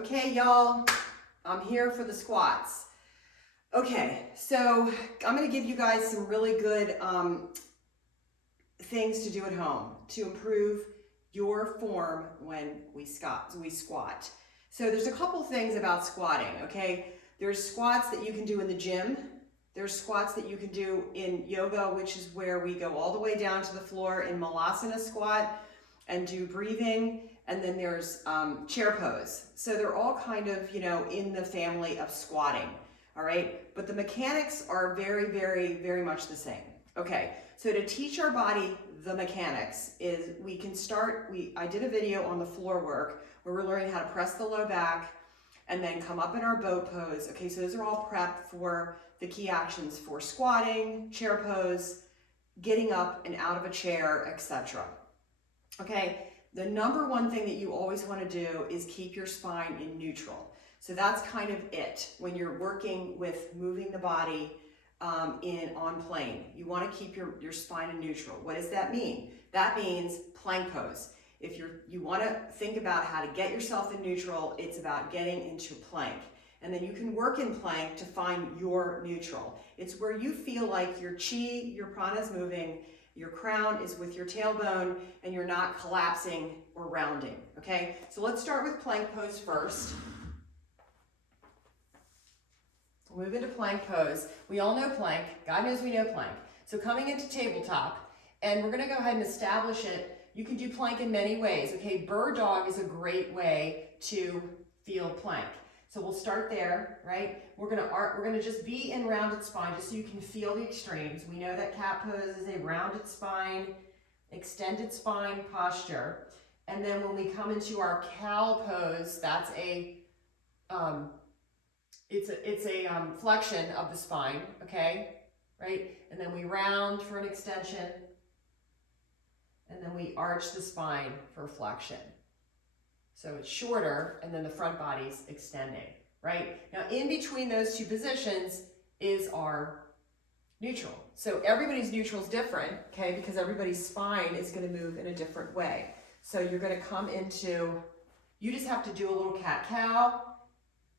Okay, y'all, I'm here for the squats. Okay, so I'm gonna give you guys some really good things to do at home to improve your form when we squat. So there's a couple things about squatting, okay? There's squats that you can do in the gym. There's squats that you can do in yoga, which is where we go all the way down to the floor in Malasana squat and do breathing. And then there's chair pose. So they're all kind of, in the family of squatting, all right? But the mechanics are very, very, very much the same. Okay, so to teach our body the mechanics is we can start, I did a video on the floor work where we're learning how to press the low back and then come up in our boat pose. Okay, so those are all prep for the key actions for squatting, chair pose, getting up and out of a chair, etc. Okay, the number one thing that you always want to do is keep your spine in neutral. So that's kind of it when you're working with moving the body on plane. You want to keep your spine in neutral. What does that mean? That means plank pose. If you want to think about how to get yourself in neutral, it's about getting into plank. And then you can work in plank to find your neutral. It's where you feel like your chi, your prana is moving, your crown is with your tailbone, and you're not collapsing or rounding, okay? So let's start with plank pose first. We'll move into plank pose. We all know plank. God knows we know plank. So coming into tabletop, and we're gonna go ahead and establish it. You can do plank in many ways, okay? Bird dog is a great way to feel plank. So we'll start there, right? We're gonna just be in rounded spine just so you can feel the extremes. We know that cat pose is a rounded spine, extended spine posture. And then when we come into our cow pose, that's it's a flexion of the spine, okay? Right? And then we round for an extension. And then we arch the spine for flexion. So it's shorter, and then the front body's extending, right? Now, in between those two positions is our neutral. So everybody's neutral is different, okay? Because everybody's spine is gonna move in a different way. So you're gonna come into, you just have to do a little cat-cow,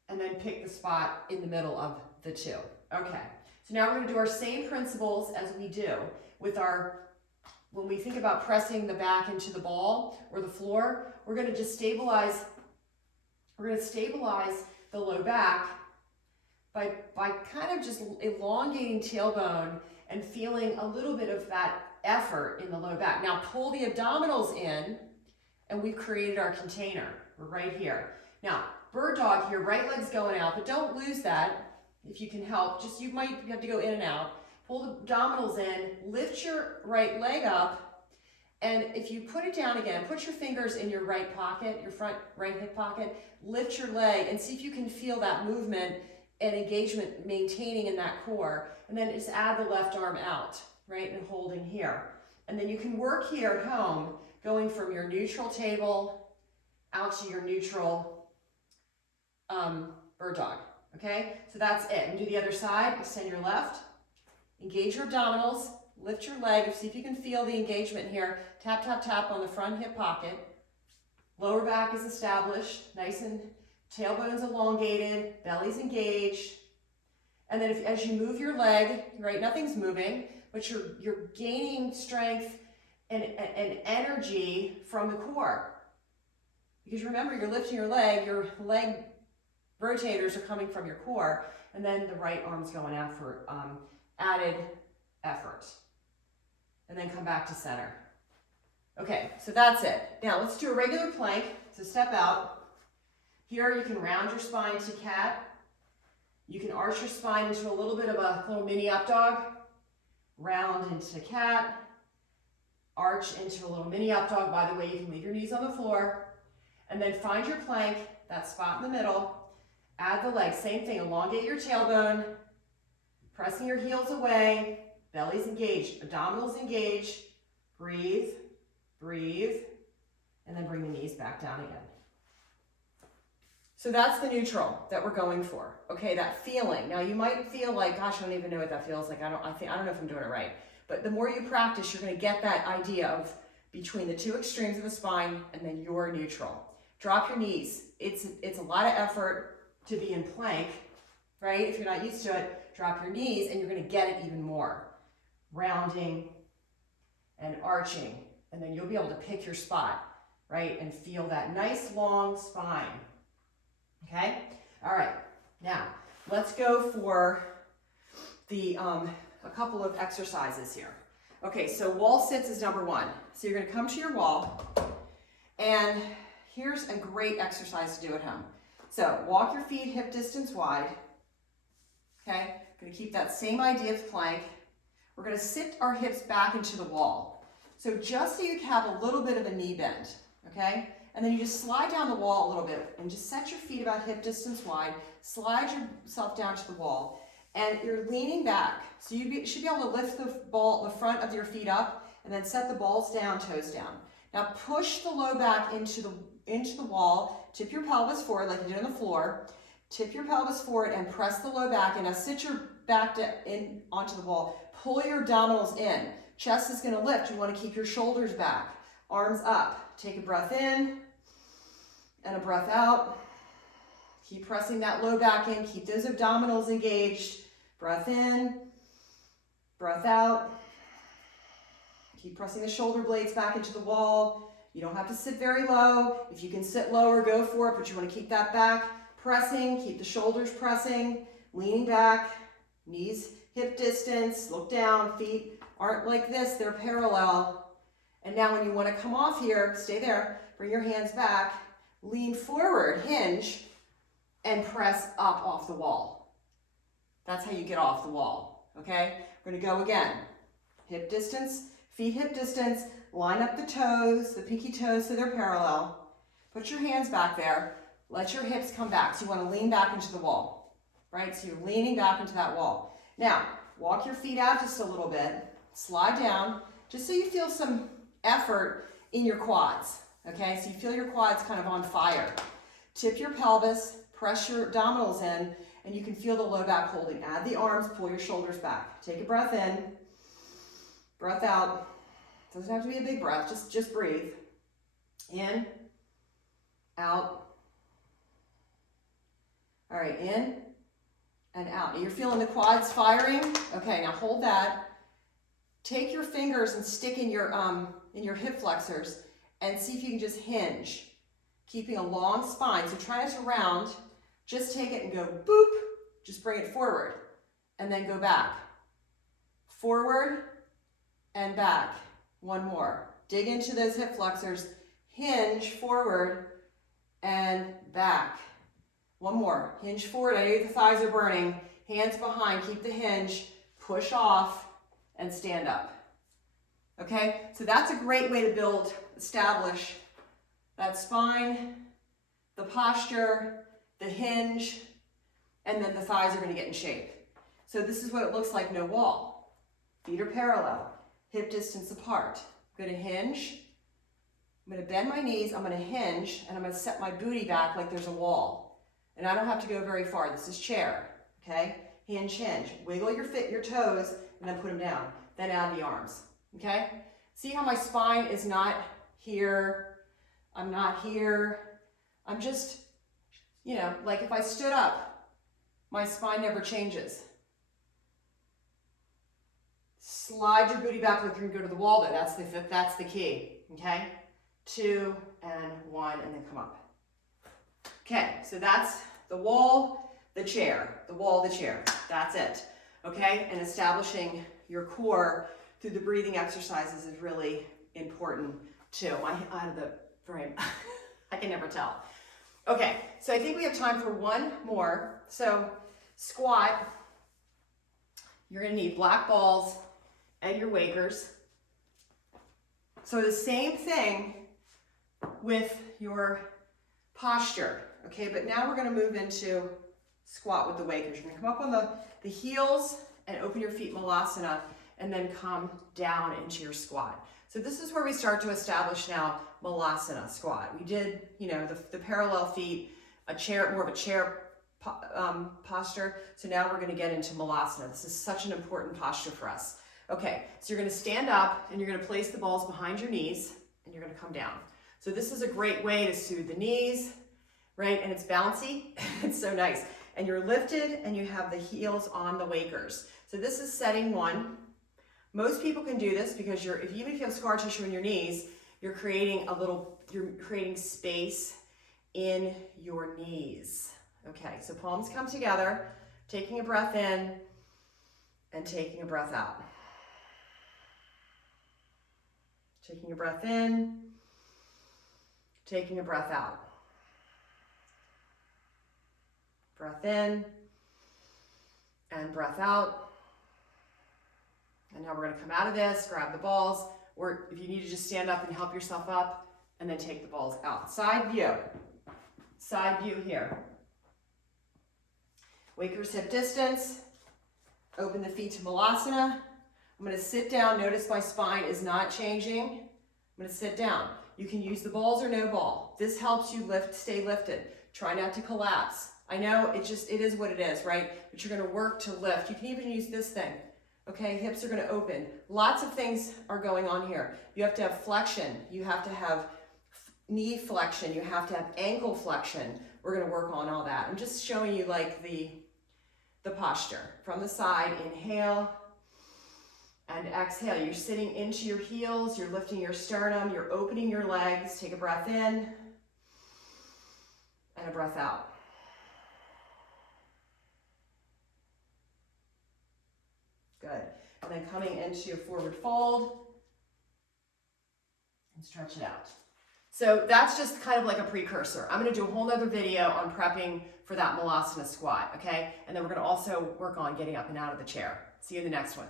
and then pick the spot in the middle of the two. Okay, so now we're gonna do our same principles as we do with when we think about pressing the back into the ball or the floor, we're gonna just stabilize, the low back by kind of just elongating tailbone and feeling a little bit of that effort in the low back. Now pull the abdominals in, and we've created our container. We're right here. Now, bird dog here, right leg's going out, but don't lose that if you can help. Just, you might have to go in and out. Pull the abdominals in, lift your right leg up, and if you put it down again, put your fingers in your right pocket, your front right hip pocket, lift your leg and see if you can feel that movement and engagement maintaining in that core, and then just add the left arm out, right, and holding here. And then you can work here at home, going from your neutral table out to your neutral bird dog, okay? So that's it. And do the other side, extend your left, engage your abdominals, lift your leg, see if you can feel the engagement here. Tap, tap, tap on the front hip pocket. Lower back is established, nice and tailbone's elongated, belly's engaged. And then as you move your leg, right, nothing's moving, but you're gaining strength and energy from the core. Because remember, you're lifting your leg rotators are coming from your core, and then the right arm's going out for added effort. And then come back to center. Okay, so that's it. Now let's do a regular plank. So step out. Here you can round your spine to cat. You can arch your spine into a little bit of a little mini up dog. Round into cat. Arch into a little mini up dog. By the way, you can leave your knees on the floor. And then find your plank, that spot in the middle. Add the legs, same thing, elongate your tailbone, pressing your heels away, belly's engaged, abdominals engaged, breathe, breathe, and then bring the knees back down again. So that's the neutral that we're going for, okay, that feeling. Now you might feel like, gosh, I don't even know what that feels like. I don't know if I'm doing it right. But the more you practice, you're gonna get that idea of between the two extremes of the spine and then your neutral. Drop your knees. It's a lot of effort to be in plank, right? If you're not used to it, drop your knees and you're gonna get it even more. Rounding and arching, and then you'll be able to pick your spot, right? And feel that nice long spine, okay? All right, now let's go for the, a couple of exercises here. Okay, so wall sits is number one. So you're gonna come to your wall, and here's a great exercise to do at home. So walk your feet hip distance wide, okay? Gonna keep that same idea of plank. We're gonna sit our hips back into the wall. So just so you have a little bit of a knee bend, okay? And then you just slide down the wall a little bit and just set your feet about hip distance wide, slide yourself down to the wall, and you're leaning back. So you should be able to lift the front of your feet up and then set the balls down, toes down. Now push the low back into the wall, tip your pelvis forward like you did on the floor, tip your pelvis forward and press the low back, and now sit your back in onto the wall. Pull your abdominals in. Chest is gonna lift. You wanna keep your shoulders back, arms up. Take a breath in and a breath out. Keep pressing that low back in. Keep those abdominals engaged. Breath in, breath out. Keep pressing the shoulder blades back into the wall. You don't have to sit very low. If you can sit lower, go for it, but you want to keep that back pressing. Keep the shoulders pressing, leaning back, knees hip distance, look down, feet aren't like this, they're parallel. And now when you want to come off here, stay there, bring your hands back, lean forward, hinge, and press up off the wall. That's how you get off the wall, okay? We're gonna go again. Hip distance, feet hip distance, line up the toes, the pinky toes so they're parallel. Put your hands back there, let your hips come back. So you wanna lean back into the wall, right? So you're leaning back into that wall. Now, walk your feet out just a little bit, slide down, just so you feel some effort in your quads, okay? So you feel your quads kind of on fire. Tip your pelvis, press your abdominals in, and you can feel the low back holding. Add the arms, pull your shoulders back. Take a breath in, breath out. Doesn't have to be a big breath, just breathe. In, out. All right, in and out. You're feeling the quads firing? Okay, now hold that. Take your fingers and stick in your hip flexors and see if you can just hinge, keeping a long spine. So try not to round, just take it and go boop, just bring it forward and then go back. Forward and back. One more. Dig into those hip flexors, hinge forward and back. One more. Hinge forward. I know the thighs are burning. Hands behind. Keep the hinge. Push off and stand up. Okay? So that's a great way to establish that spine, the posture, the hinge, and then the thighs are going to get in shape. So this is what it looks like, no wall. Feet are parallel. Hip distance apart. I'm going to hinge. I'm going to bend my knees. I'm going to hinge, and I'm going to set my booty back like there's a wall. And I don't have to go very far. This is chair, okay? Hinge, hinge. Wiggle your toes, and then put them down. Then add the arms, okay? See how my spine is not here. I'm not here. I'm just, you know, like if I stood up, my spine never changes. Slide your booty back like you're gonna go to the wall there. That's the key, okay? 2 and 1, and then come up. Okay, so that's the wall, the chair, the wall, the chair. That's it, okay? And establishing your core through the breathing exercises is really important too. Am I out of the frame? I can never tell. Okay, so I think we have time for one more. So squat, you're gonna need black balls and your wakers. So the same thing with your posture, okay? But now we're gonna move into squat with the wakers. You're gonna come up on the heels and open your feet Malasana, and then come down into your squat. So this is where we start to establish now Malasana squat. We did, you know, the parallel feet, a chair, more of a chair posture. So now we're gonna get into Malasana. This is such an important posture for us. Okay, so you're gonna stand up and you're gonna place the balls behind your knees and you're gonna come down. So this is a great way to soothe the knees, right? And it's bouncy, it's so nice. And you're lifted and you have the heels on the wakers. So this is setting 1. Most people can do this because even if you have scar tissue in your knees, you're creating space in your knees. Okay, so palms come together, taking a breath in and taking a breath out. Taking a breath in, taking a breath out. Breath in and breath out. And now we're going to come out of this, grab the balls, or if you need to just stand up and help yourself up, and then take the balls out. Side view. Side view here. Wakers hip distance. Open the feet to Malasana. I'm going to sit down. Notice my spine is not changing. I'm going to sit down. You can use the balls or no ball. This helps you stay lifted. Try not to collapse. I know it is what it is, right? But you're going to work to lift. You can even use this thing. Okay, hips are going to open. Lots of things are going on here. You have to have flexion. You have to have knee flexion. You have to have ankle flexion. We're going to work on all that. I'm just showing you like the posture. From the side, inhale and exhale. You're sitting into your heels. You're lifting your sternum. You're opening your legs. Take a breath in and a breath out. Good. And then coming into a forward fold and stretch it out. So that's just kind of like a precursor. I'm going to do a whole nother video on prepping for that Malasana squat, okay? And then we're going to also work on getting up and out of the chair. See you in the next one.